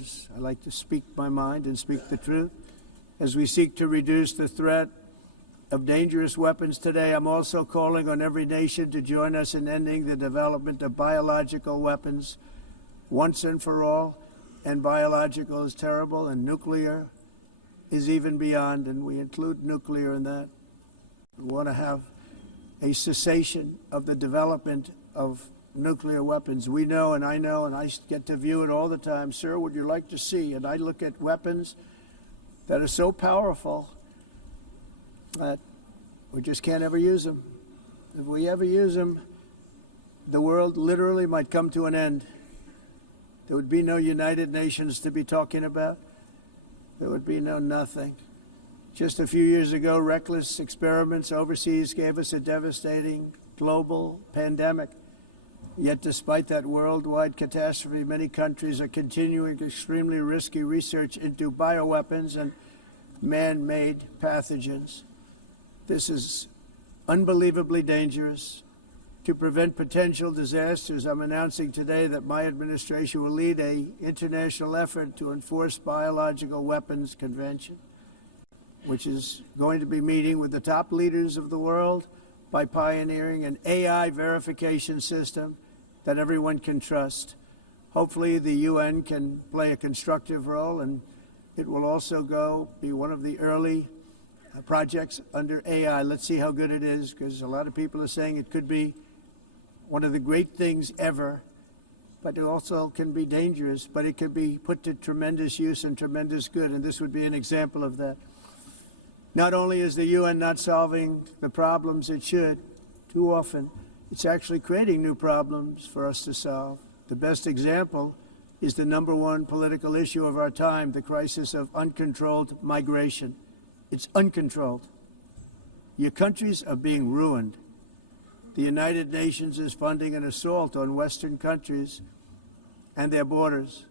because I like to speak my mind and speak the truth. As we seek to reduce the threat of dangerous weapons today, I'm also calling on every nation to join us in ending the development of biological weapons once and for all. And biological is terrible, and nuclear is even beyond, and we include nuclear in that. We want to have a cessation of the development of nuclear weapons. We know, and I get to view it all the time. Sir, would you like to see? And I look at weapons that are so powerful that we just can't ever use them. If we ever use them, the world literally might come to an end. There would be no United Nations to be talking about. There would be no nothing. Just a few years ago, reckless experiments overseas gave us a devastating global pandemic. Yet despite that worldwide catastrophe, many countries are continuing extremely risky research into bioweapons and man-made pathogens. This is unbelievably dangerous. To prevent potential disasters, I'm announcing today that my administration will lead an international effort to enforce biological weapons convention, which is going to be meeting with the top leaders of the world by pioneering an AI verification system that everyone can trust. Hopefully the UN can play a constructive role, and it will also be one of the early projects under AI. Let's see how good it is, because a lot of people are saying it could be one of the great things ever, but it also can be dangerous, but it can be put to tremendous use and tremendous good, and this would be an example of that. Not only is the UN not solving the problems it should, too often, it's actually creating new problems for us to solve. The best example is the #1 political issue of our time, the crisis of uncontrolled migration. It's uncontrolled. Your countries are being ruined. The United Nations is funding an assault on Western countries and their borders.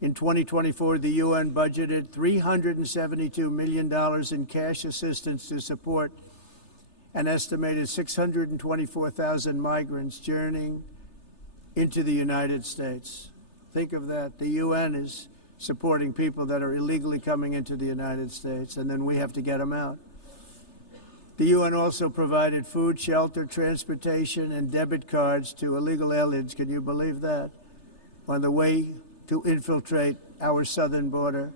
In 2024, the UN budgeted $372 million in cash assistance to support an estimated 624,000 migrants journeying into the United States. Think of that. The UN is supporting people that are illegally coming into the United States, and then we have to get them out. The UN also provided food, shelter, transportation, and debit cards to illegal aliens. Can you believe that? On the way to infiltrate our southern border.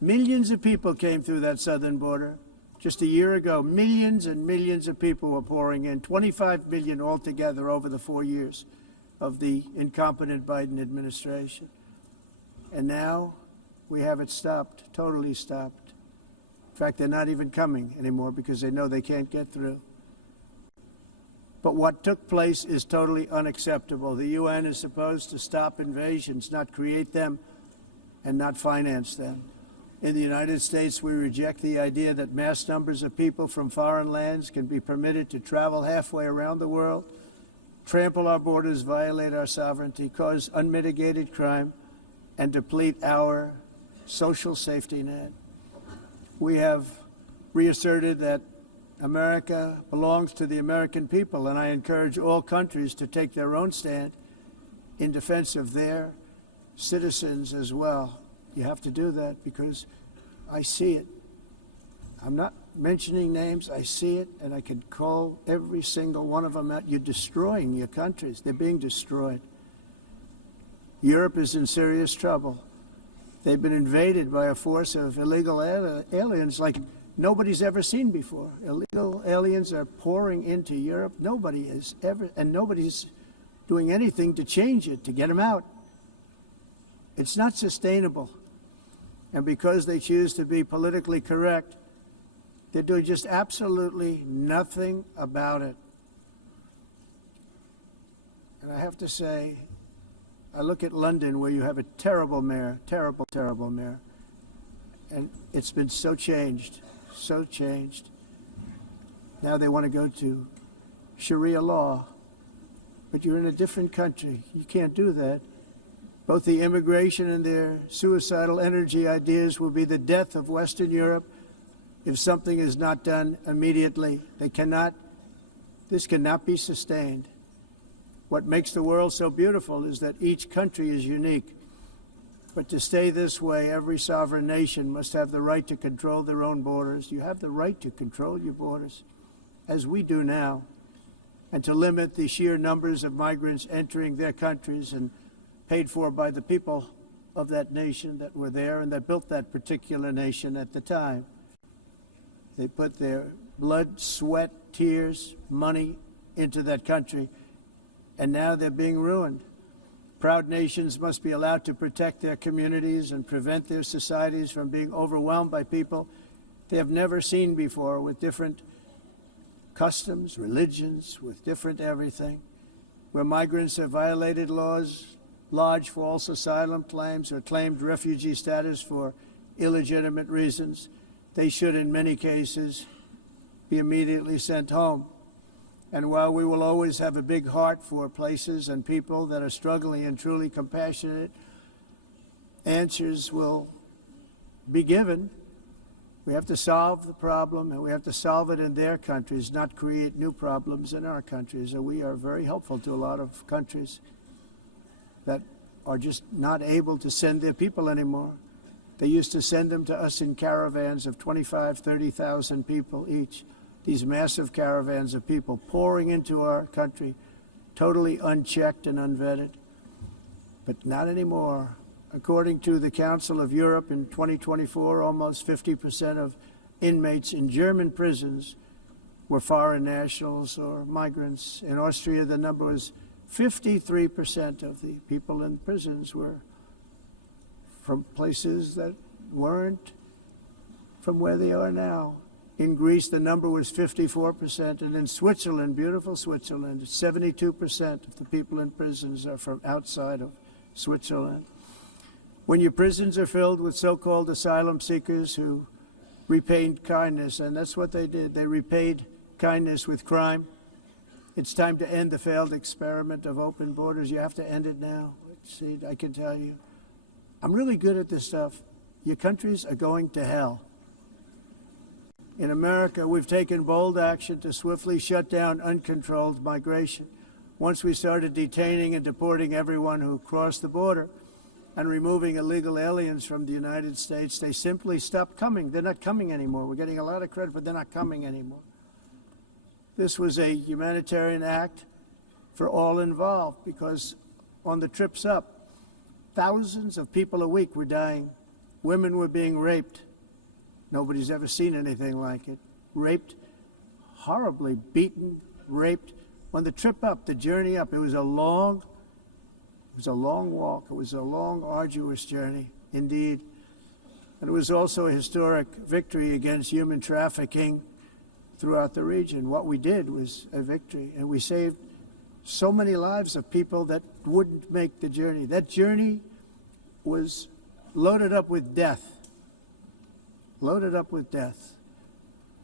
Millions of people came through that southern border. Just a year ago, millions and millions of people were pouring in, 25 million altogether over the 4 years of the incompetent Biden administration. And now we have it stopped, totally stopped. In fact, they're not even coming anymore because they know they can't get through. But what took place is totally unacceptable. The UN is supposed to stop invasions, not create them and not finance them. In the United States, we reject the idea that mass numbers of people from foreign lands can be permitted to travel halfway around the world, trample our borders, violate our sovereignty, cause unmitigated crime, and deplete our social safety net. We have reasserted that America belongs to the American people, and I encourage all countries to take their own stand in defense of their citizens as well. You have to do that because I see it. I'm not mentioning names. I see it, and I could call every single one of them out. You're destroying your countries. They're being destroyed. Europe is in serious trouble. They've been invaded by a force of illegal aliens like nobody's ever seen before. Illegal aliens are pouring into Europe. Nobody has ever, and nobody's doing anything to change it, to get them out. It's not sustainable. And because they choose to be politically correct, they're doing just absolutely nothing about it. And I have to say, I look at London, where you have a terrible mayor, terrible, terrible mayor. And it's been so changed, so changed. Now they want to go to Sharia law. But you're in a different country. You can't do that. Both the immigration and their suicidal energy ideas will be the death of Western Europe if something is not done immediately. This cannot be sustained. What makes the world so beautiful is that each country is unique. But to stay this way, every sovereign nation must have the right to control their own borders. You have the right to control your borders, as we do now, and to limit the sheer numbers of migrants entering their countries and paid for by the people of that nation that were there and that built that particular nation at the time. They put their blood, sweat, tears, money into that country, and now they're being ruined. Proud nations must be allowed to protect their communities and prevent their societies from being overwhelmed by people they have never seen before, with different customs, religions, with different everything. Where migrants have violated laws, lodged false asylum claims, or claimed refugee status for illegitimate reasons, they should, in many cases, be immediately sent home. And while we will always have a big heart for places and people that are struggling and truly compassionate, answers will be given. We have to solve the problem, and we have to solve it in their countries, not create new problems in our countries. And we are very helpful to a lot of countries that are just not able to send their people anymore. They used to send them to us in caravans of 25,000, 30,000 people each. These massive caravans of people pouring into our country, totally unchecked and unvetted. But not anymore. According to the Council of Europe, in 2024, almost 50% of inmates in German prisons were foreign nationals or migrants. In Austria, the number was 53% of the people in prisons were from places that weren't from where they are now. In Greece, the number was 54%, and in Switzerland, beautiful Switzerland, 72% of the people in prisons are from outside of Switzerland. When your prisons are filled with so-called asylum seekers who repaid kindness, and that's what they did, they repaid kindness with crime, it's time to end the failed experiment of open borders. You have to end it now. See, I can tell you, I'm really good at this stuff. Your countries are going to hell. In America, we've taken bold action to swiftly shut down uncontrolled migration. Once we started detaining and deporting everyone who crossed the border and removing illegal aliens from the United States, they simply stopped coming. They're not coming anymore. We're getting a lot of credit, but they're not coming anymore. This was a humanitarian act for all involved, because on the trips up, thousands of people a week were dying. Women were being raped. Nobody's ever seen anything like it. Raped, horribly beaten, raped. On the trip up, the journey up, it was a long walk. It was a long, arduous journey, indeed. And it was also a historic victory against human trafficking throughout the region. What we did was a victory, and we saved so many lives of people that wouldn't make the journey. That journey was loaded up with death. Loaded up with death.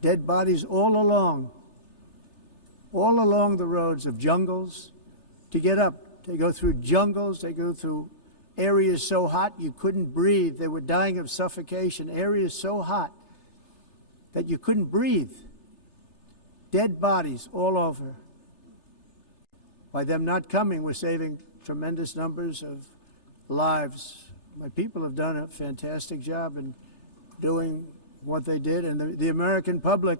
Dead bodies all along the roads of jungles to get up. They go through jungles, they go through areas so hot you couldn't breathe. They were dying of suffocation, areas so hot that you couldn't breathe. Dead bodies all over. By them not coming, we're saving tremendous numbers of lives. My people have done a fantastic job in doing what they did, and the American public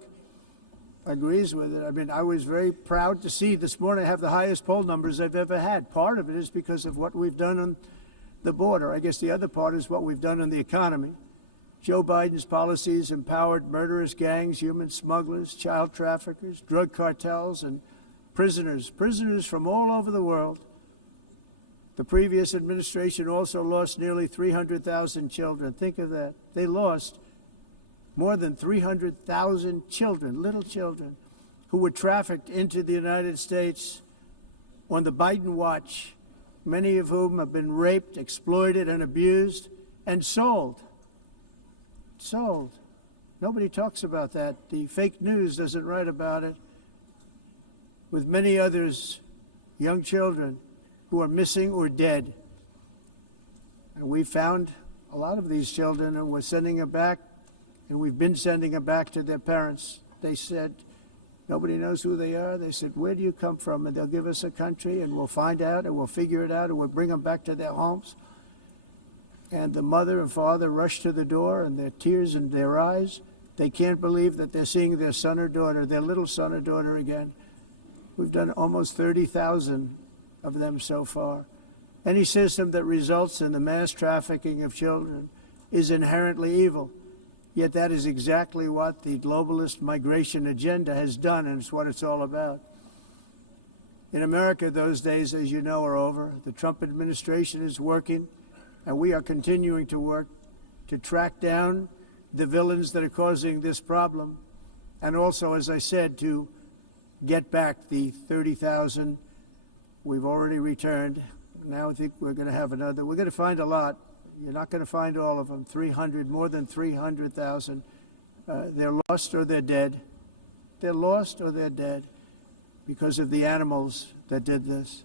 agrees with it. I mean, I was very proud to see this morning I have the highest poll numbers I've ever had. Part of it is because of what we've done on the border. I guess the other part is what we've done on the economy. Joe Biden's policies empowered murderous gangs, human smugglers, child traffickers, drug cartels, and prisoners from all over the world. The previous administration also lost nearly 300,000 children. Think of that. They lost more than 300,000 children, little children, who were trafficked into the United States on the Biden watch, many of whom have been raped, exploited, and abused, and sold. Sold. Nobody talks about that. The fake news doesn't write about it. With many others, young children who are missing or dead. And we found a lot of these children, and we're sending them back, and we've been sending them back to their parents. They said, nobody knows who they are. They said, where do you come from? And they'll give us a country, and we'll find out, and we'll figure it out, and we'll bring them back to their homes. And the mother and father rush to the door, and their tears in their eyes. They can't believe that they're seeing their son or daughter, their little son or daughter again. We've done almost 30,000 of them so far. Any system that results in the mass trafficking of children is inherently evil. Yet that is exactly what the globalist migration agenda has done, and it's what it's all about. In America, those days, as you know, are over. The Trump administration is working, and we are continuing to work to track down the villains that are causing this problem, and also, as I said, to get back the 30,000 we've already returned. Now I think we're going to have another. We're going to find a lot. You're not going to find all of them. 300, more than 300,000. They're lost or they're dead. They're lost or they're dead because of the animals that did this.